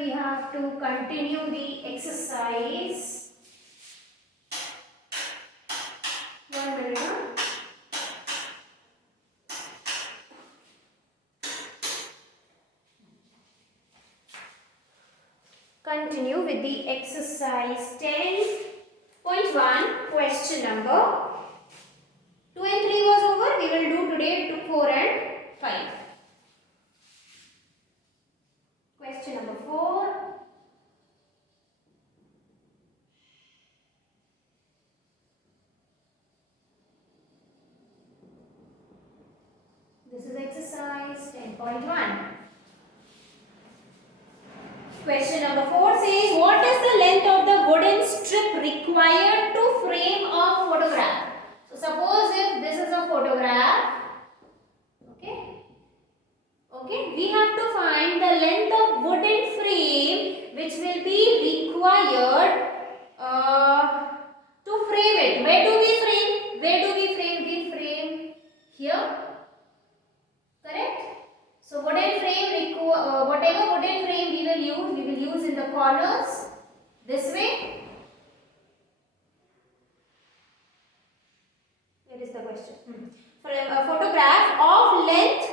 we have to continue the exercise. 1 minute. Continue with the exercise 10.1 question number 2 and 3 was over. We will do today 2, 4 and 5. Question number 4. This is exercise 10.1. Question number 4 says, what is the length of the wooden strip required to frame a photograph? So suppose if this is a photograph, okay, we have to find the length of wooden frame which will be required to frame it. Where do we frame? We frame here. Correct? So wooden frame, whatever wooden frame we will use in the corners this way. Where is the question? For a photograph of length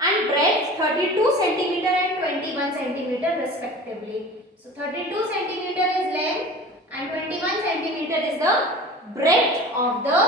and breadth 32 centimeter and 21 centimeter respectively. So 32 centimeter is length and 21 centimeter is the breadth of the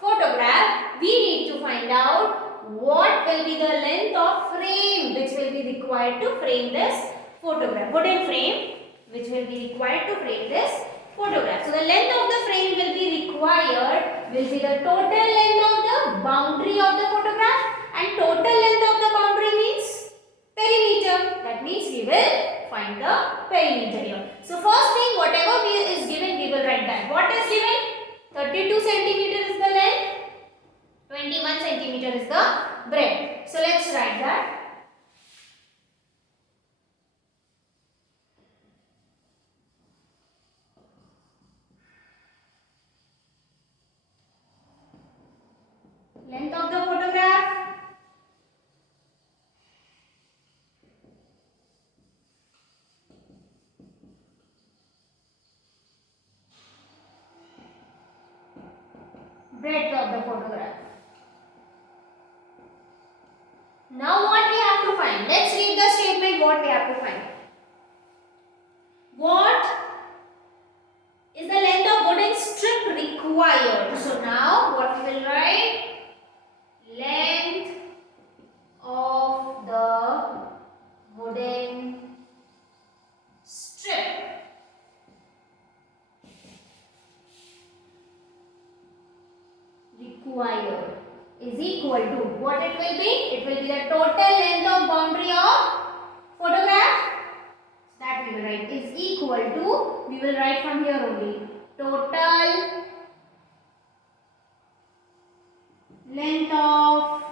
photograph. We need to find out what will be the length of frame which will be required to frame this photograph. Wooden frame which will be required to frame this photograph. So the length of the frame will be required will be the total length of the boundary of the photograph, and total length of the boundary means perimeter. That means we will find the perimeter here. So first thing, whatever is given we will write that. What is given? 32 centimeter is the length, 21 centimeter is the breadth. So let's write that. Length of the photograph, breadth of the photograph. Now what we have to find? Let's read the statement what we have to find. What is the length of wooden strip required? So now what we will write? Length of the wooden strip required is equal to what it will be? It will be the total length of boundary of photograph. That we will write is equal to, we will write from here only, total length of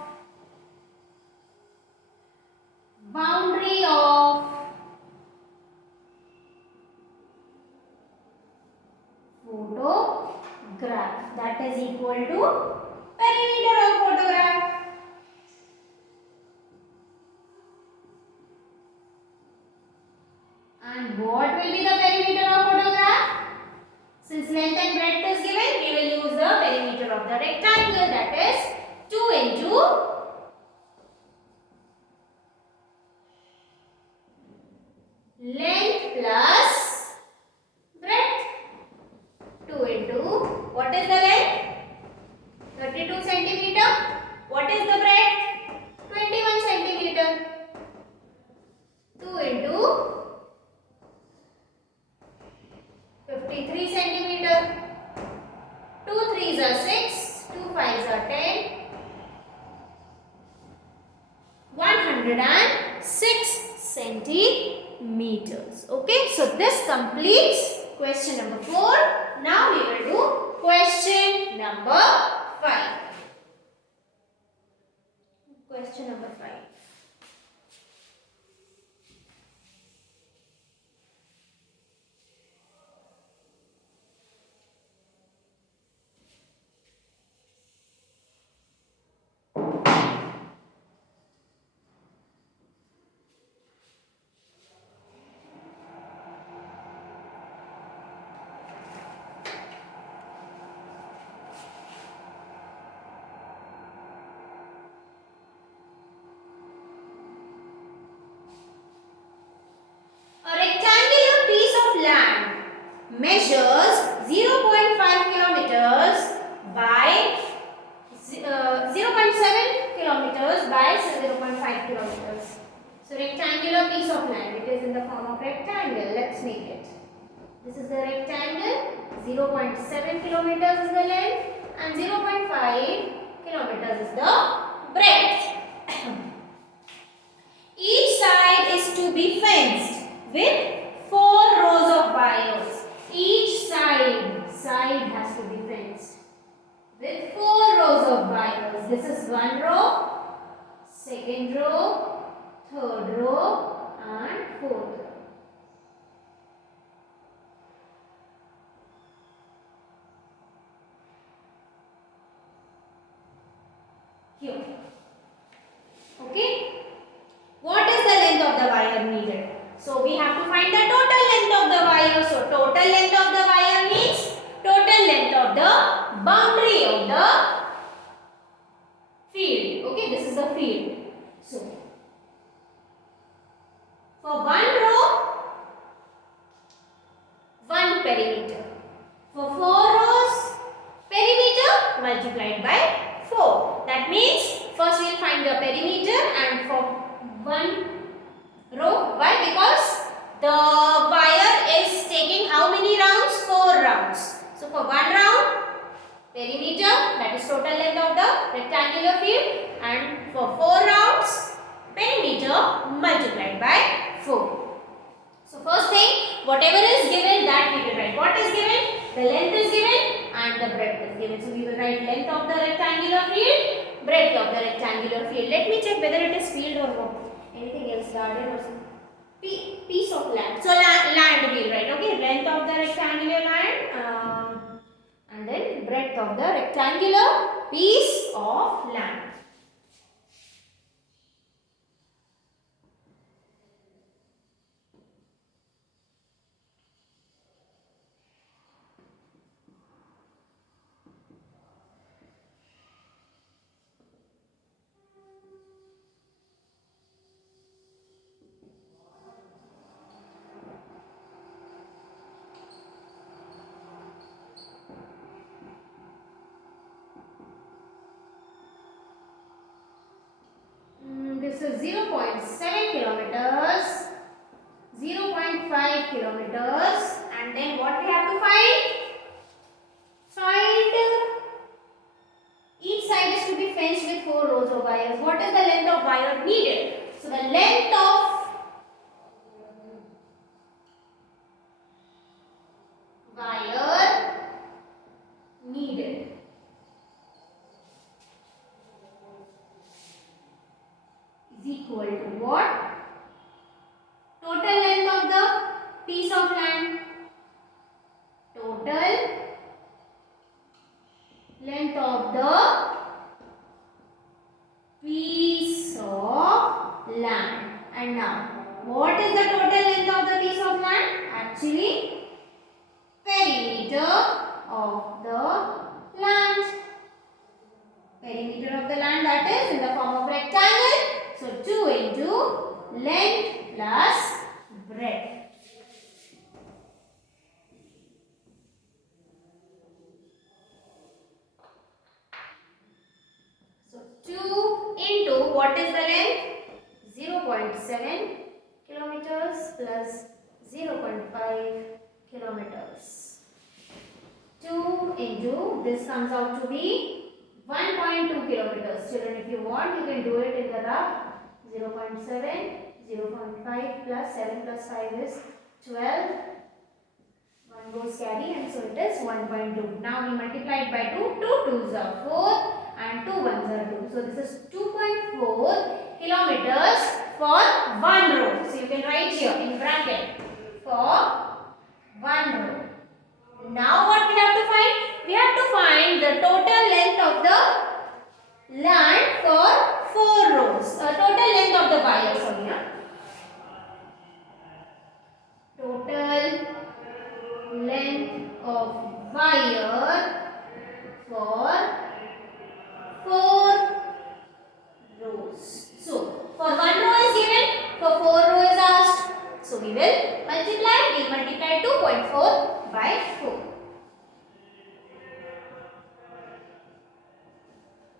boundary of photograph. That is equal to perimeter of photograph. And what will be the perimeter of photograph? Since length and breadth is given, we will use the perimeter of the rectangle, that is 2 into length plus breadth. 2 into, what is the length? 32 centimeter. What is the breadth? 21 centimeter. 2 into 53 centimeter. 2 3s are 6, 2 5s are 10. 106 centimeters. Okay, so this completes question number 4. Now we will do question number 5. Question number 5. form of rectangle. Let's make it. This is the rectangle. 0.7 kilometers is the length and 0.5 kilometers is the breadth. Each side is to be fenced with 4 rows of wires. Each side has to be fenced with 4 rows of wires. This is one row, second row, third row and fourth row. Here. Okay. What is the length of the wire needed? So we have to find the total length of the wire. So total length of the wire means total length of the boundary of the field. Okay, this is the field. So for one row, 1 perimeter. For 4 rows, perimeter multiplied by 4. That means first we will find the perimeter, and for one row, why? Because the wire is taking how many rounds? 4 rounds. So for one round, perimeter, that is total length of the rectangular field, and for 4 rounds, perimeter multiplied by 4. So first thing, whatever is given, that we will write. What is given? The length is given and the breadth is given. So we will write length of the rectangular field, breadth of the rectangular field. Let me check whether it is field or what. Anything else, garden or something? Piece of land. So land we will write. Okay, length of the rectangular land and then breadth of the rectangular piece of land. This is 0.7 kilometers, 0.5 kilometers, and then what we have to find? Find each side is to be fenced with 4 rows of wires. What is the length of wire needed? So the length of wire needed is equal to what? Total length of the piece of land. Total length of the piece of land. And now, what is the total length of the piece of land? Actually, perimeter of the land. Perimeter of the land, that is in the form of rectangle. So 2 into length plus breadth. So 2 into what is the length? 0.7 kilometers plus 0.5 kilometers. 2 into this comes out to be 1.2 kilometers. Children, if you want, you can do it in the rough. 0.7, 0.5 plus 7 plus 5 is 12. 1 goes carry, and so it is 1.2. Now we multiply it by 2. 2 2s are 4 and 2 1s are 2. So this is 2.4 kilometers for one row. So you can write here in bracket for one row. Now what we have to find? We have to find the total length of the land for 4 rows. Total length of the wire, sorry. Total length of wire for 4 rows. So for 1 row is given, for 4 row is asked. So we will multiply. We multiply 2.4 by 4.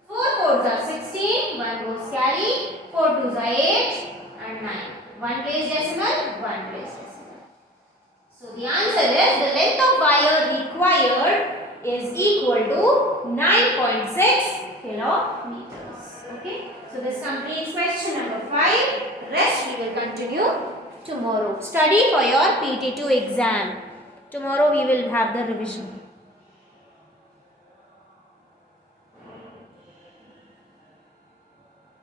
4 4s are 16. 1 goes carry. 4 2s are 8 and 9. 1 place decimal, 1 place decimal. So the answer is the length of wire required is equal to 9.6 kilometers. Okay. So this completes question number 5. Rest we will continue tomorrow. Study for your PT2 exam. Tomorrow we will have the revision.